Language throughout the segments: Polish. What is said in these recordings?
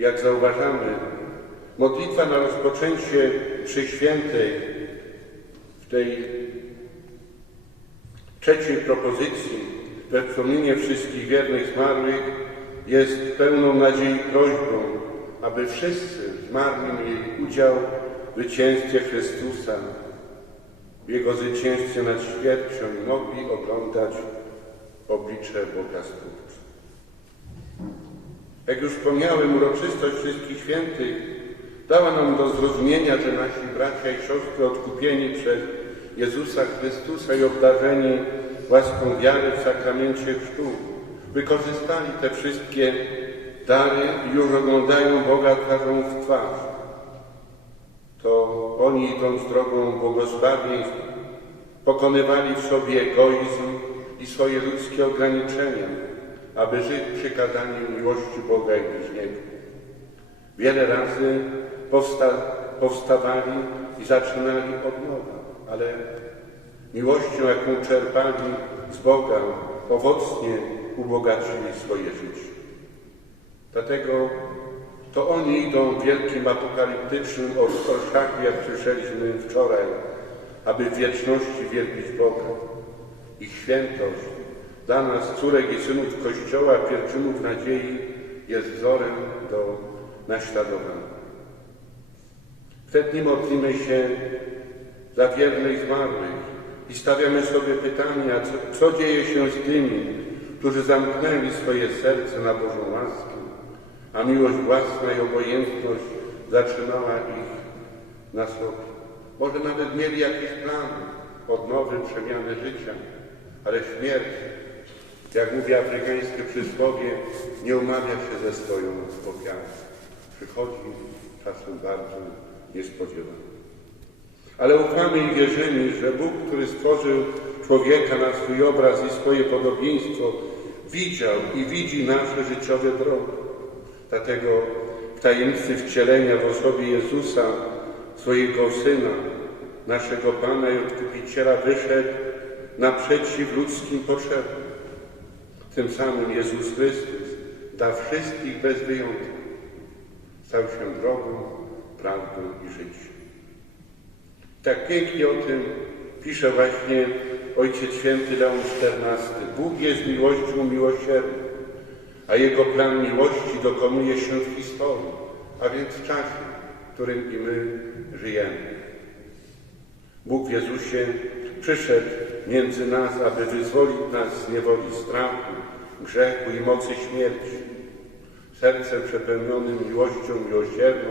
Jak zauważamy, modlitwa na rozpoczęcie przy świętej w tej trzeciej propozycji we wspomnienie wszystkich wiernych zmarłych jest pełną nadziei prośbą, aby wszyscy zmarli mieli udział w zwycięstwie Chrystusa, w Jego zwycięstwie nad śmiercią i mogli oglądać oblicze Boga Stwórcy. Jak już wspomniałem, uroczystość wszystkich świętych dała nam do zrozumienia, że nasi bracia i siostry odkupieni przez Jezusa Chrystusa i obdarzeni łaską wiary w sakramencie chrztu wykorzystali te wszystkie dary i już oglądają Boga twarzą w twarz. To oni idąc drogą błogosławieństw pokonywali w sobie egoizm i swoje ludzkie ograniczenia, aby żyć przykazaniem miłości Boga i bliźniego. Wiele razy powsta powstawali i zaczynali od nowa, ale miłością, jaką czerpali z Boga, owocnie ubogacili swoje życie. Dlatego to oni idą wielkim apokaliptycznym orszaku, jak słyszeliśmy wczoraj, aby w wieczności wielbić Boga. Ich świętość dla nas, córek i synów Kościoła, pielgrzymów nadziei, jest wzorem do naśladowania. W te dni modlimy się za wiernych zmarłych i stawiamy sobie pytania, co, co dzieje się z tymi, którzy zamknęli swoje serce na Bożą łaskę, a miłość własna i obojętność zatrzymała ich na sobie. Może nawet mieli jakiś plan odnowy, przemiany życia, ale śmierć, jak mówi afrykańskie przysłowie, nie umawia się ze swoją ofiarą. Przychodzi czasem bardzo niespodziewanie. Ale ufamy i wierzymy, że Bóg, który stworzył człowieka na swój obraz i swoje podobieństwo, widział i widzi nasze życiowe drogi. Dlatego w tajemnicy wcielenia w osobie Jezusa, swojego Syna, naszego Pana i Odkupiciela wyszedł naprzeciw ludzkim potrzebom. Tym samym Jezus Chrystus dla wszystkich bez wyjątku stał się drogą, prawdą i życiem. Tak pięknie o tym pisze właśnie Ojciec Święty Leon XIV. Bóg jest miłością miłosierny, a Jego plan miłości dokonuje się w historii, a więc w czasie, w którym i my żyjemy. Bóg w Jezusie przyszedł między nas, aby wyzwolić nas z niewoli strachu, grzechu i mocy śmierci. Sercem przepełnionym miłością miłosierną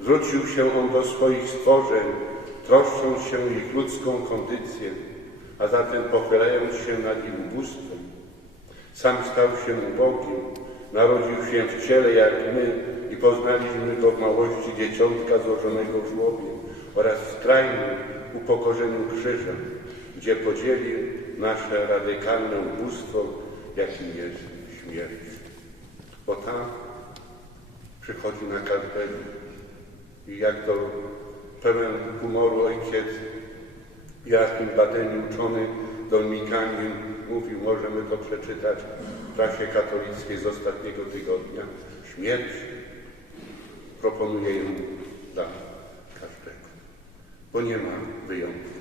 zwrócił się On do swoich stworzeń, troszcząc się ich ludzką kondycję, a zatem pochylając się nad ich ubóstwem. Sam stał się ubogim, narodził się w ciele jak my i poznaliśmy go w małości dzieciątka złożonego w żłobie oraz w skrajnym upokorzeniu krzyża, gdzie podzielił nasze radykalne ubóstwo, jakim jest śmierć. Bo ta przychodzi na każdego i jak to pełen humoru ojciec Joachim Badeni, uczony dominikanin, mówił, możemy to przeczytać w prasie katolickiej z ostatniego tygodnia. Śmierć proponuje dla każdego, bo nie ma wyjątków.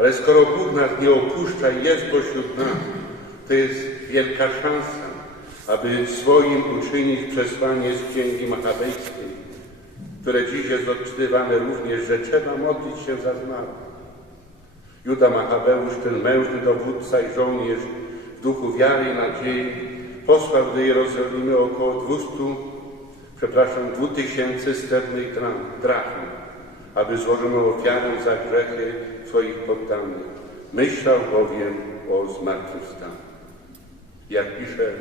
Ale skoro Bóg nas nie opuszcza i jest pośród nas, to jest wielka szansa, aby swoim uczynić przesłanie z Księgi Machabejskiej, które dziś jest odczytywane również, że trzeba modlić się za zmarłych. Juda Machabeusz, ten mężny dowódca i żołnierz w duchu wiary i nadziei, posłał do Jerozolimy około 200, przepraszam, 2000 sternych drachm, aby złożono ofiarę za grzechy swoich poddanych. Myślał bowiem o zmartwychwstaniu. Jak pisze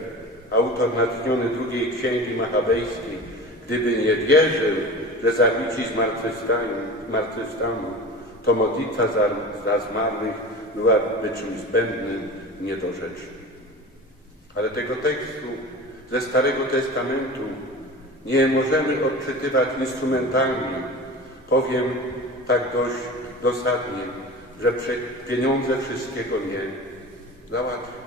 autor natchniony drugiej księgi machabejskiej, gdyby nie wierzył, że zabici zmartwychwstaną, to modlitwa za, za zmarłych byłaby czymś zbędnym, niedorzecznym. Ale tego tekstu ze Starego Testamentu nie możemy odczytywać instrumentalnie. Powiem tak dość dosadnie, że pieniądze wszystkiego nie załatwią.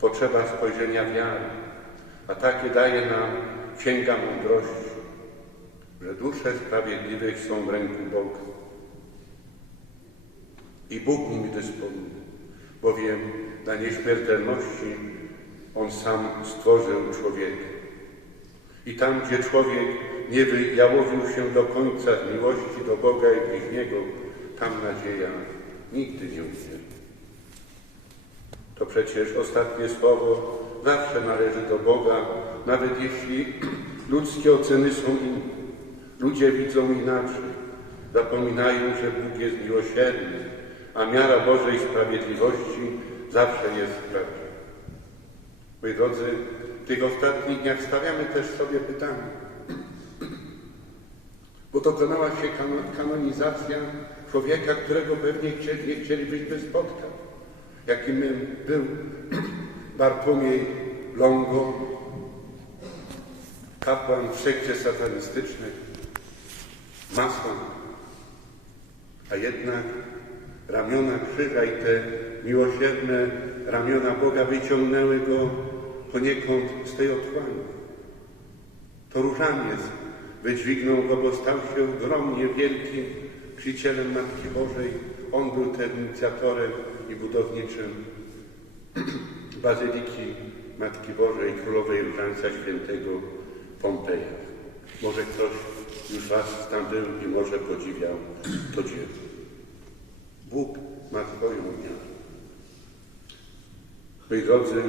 Potrzeba spojrzenia wiary, a takie daje nam księga mądrości, że dusze sprawiedliwych są w ręku Boga. I Bóg nimi dysponuje, bowiem dla nieśmiertelności On sam stworzył człowieka. I tam, gdzie człowiek nie wyjałowił się do końca z miłości do Boga i bliźniego, tam nadzieja nigdy nie umie. To przecież ostatnie słowo zawsze należy do Boga, nawet jeśli ludzkie oceny są inne. Ludzie widzą inaczej, zapominają, że Bóg jest miłosierny, a miara Bożej sprawiedliwości zawsze jest prawdziwa. Moi drodzy, w tych ostatnich dniach stawiamy też sobie pytanie, dokonała się kan- kanonizacja człowieka, którego pewnie chcieli, nie chcielibyśmy spotkać, jakim był Bartłomiej Longo, kapłan w sekcie satanistycznej, mason, a jednak ramiona krzyża i te miłosierne ramiona Boga wyciągnęły go poniekąd z tej otchłani. To różaniec wydźwignął go, bo stał się ogromnie wielkim przyjacielem Matki Bożej. On był tym inicjatorem i budowniczym Bazyliki Matki Bożej Królowej Różańca Świętego Pompeja. Może ktoś już Was tam był i może podziwiał to dzieło. Bóg ma swoją miarę. Moi drodzy,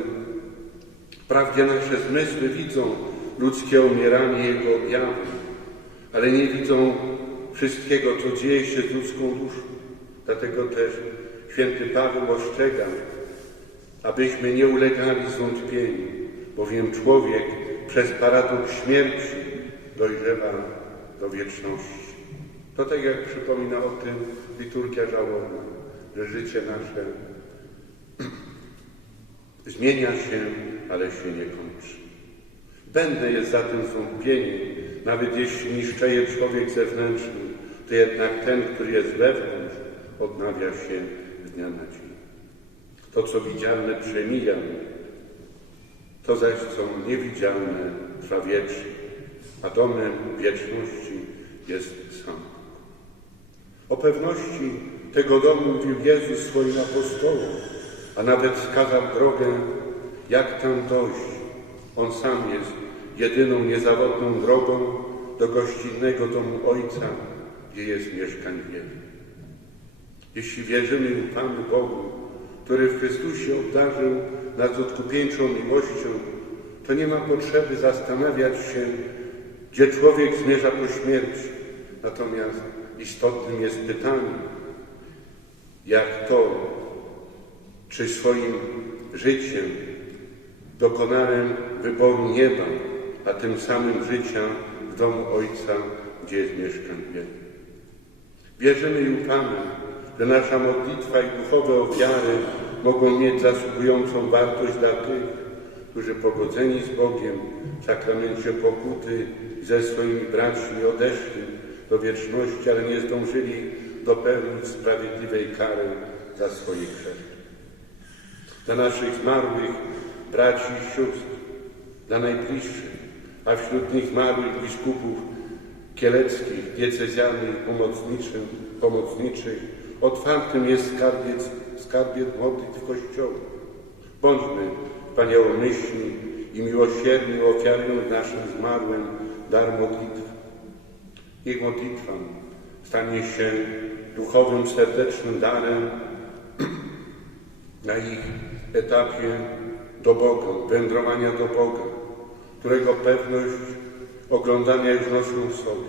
wprawdzie nasze zmysły widzą ludzkie umieranie Jego objawy, ale nie widzą wszystkiego, co dzieje się z ludzką duszą. Dlatego też święty Paweł ostrzega, abyśmy nie ulegali zwątpieniu, bowiem człowiek przez paradoks śmierci dojrzewa do wieczności. To tak jak przypomina o tym liturgia żałobna, że życie nasze zmienia się, ale się nie kończy. Będę jest za tym zwątpienie, nawet jeśli niszczeje człowiek zewnętrzny, to jednak ten, który jest wewnątrz, odnawia się z dnia na dzień. To, co widzialne, przemija, to zaś, co niewidzialne, trwa wiecznie, a domem wieczności jest sam. O pewności tego domu mówił Jezus swoim apostołom, a nawet wskazał drogę, jak tam dojść. On sam jest jedyną niezawodną drogą do gościnnego domu Ojca, gdzie jest mieszkań wiele. Jeśli wierzymy i ufamy Bogu, który w Chrystusie obdarzył nas odkupieńczą miłością, to nie ma potrzeby zastanawiać się, gdzie człowiek zmierza po śmierci. Natomiast istotnym jest pytanie, jak to, czy swoim życiem dokonałem wyboru nieba, a tym samym życia w domu Ojca, gdzie jest mieszkań wiele. Wierzymy i ufamy, że nasza modlitwa i duchowe ofiary mogą mieć zasługującą wartość dla tych, którzy pogodzeni z Bogiem w sakramencie pokuty ze swoimi braćmi odeszli do wieczności, ale nie zdążyli dopełnić sprawiedliwej kary za swoje grzechy. Dla naszych zmarłych braci i sióstr, dla najbliższych, a wśród nich zmarłych biskupów kieleckich, diecezjalnych, pomocniczych, pomocniczych, otwartym jest skarbiec, skarbiec modlitw Kościoła. Bądźmy wspaniałomyślni i miłosierni, ofiarując naszym zmarłym dar modlitwy. Ich modlitwa stanie się duchowym, serdecznym darem na ich etapie do Boga, wędrowania do Boga, którego pewność oglądania już noszą w sobie.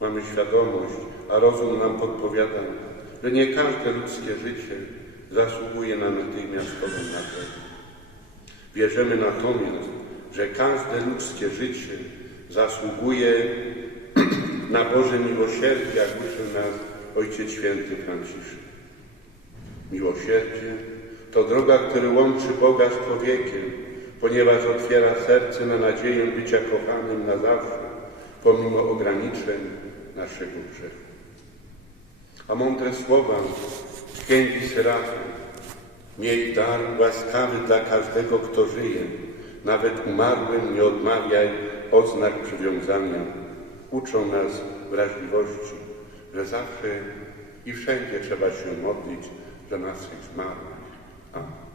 Mamy świadomość, a rozum nam podpowiada, że nie każde ludzkie życie zasługuje na natychmiastową nagrodę. Wierzymy natomiast, że każde ludzkie życie zasługuje na Boże miłosierdzie, jak uczył nas Ojciec Święty Franciszek. Miłosierdzie to droga, która łączy Boga z człowiekiem, ponieważ otwiera serce na nadzieję bycia kochanym na zawsze, pomimo ograniczeń naszego grzechu. A mądre słowa z Księgi Serafy Miej dar łaskawy dla każdego, kto żyje, nawet umarłym nie odmawiaj oznak przywiązania. Uczą nas wrażliwości, że zawsze i wszędzie trzeba się modlić za naszych zmarłych. Amen.